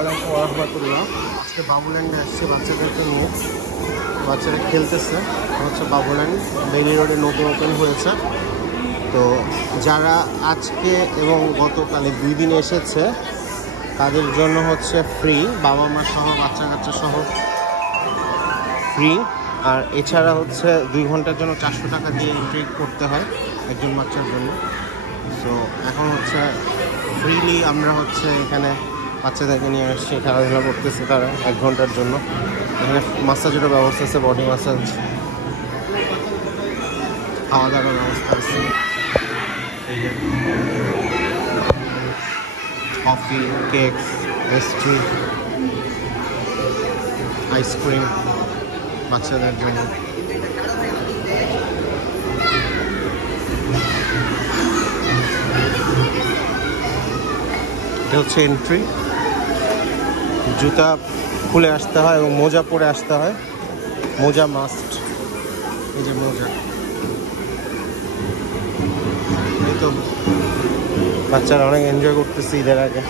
পড়াশোনা করলাম। আজকে বাবুল্যান্ডে আসছে বাচ্চাদেরকে নিয়ে, বাচ্চারা খেলতেছে। হচ্ছে বাবুল্যান্ড বেলি রোডে নতুন ওপেন হয়েছে। তো যারা আজকে এবং গতকালে 2 দিন এসেছে তাদের জন্য হচ্ছে ফ্রি, বাবা মা সহ বাচ্চা কাচ্চা সহ ফ্রি। আর এছাড়া হচ্ছে 2 ঘন্টার জন্য 400 টাকা দিয়ে এন্ট্রি করতে হয় একজন বাচ্চার জন্য। সো এখন হচ্ছে ফ্রিলি আমরা হচ্ছে এখানে বাচ্চাদেরকে নিয়ে আসছি, খেলাধুলা করতেছে তারা 1 ঘন্টার জন্য। এখানে মাসাজেরও ব্যবস্থা আছে, বডি মাসাজ, খাওয়া দাওয়ার ব্যবস্থা আছে, কফি, কেক, পেস্ট্রি, আইসক্রিম বাচ্চাদের জন্য। এটা হচ্ছে এন্ট্রি। জুতা খুলে আসতে হয় এবং মোজা পরে আসতে হয়, মোজা মাস্ট। এই যে মোজা, এই তো বাচ্চারা অনেক এনজয় করতেছে ঈদের আগে।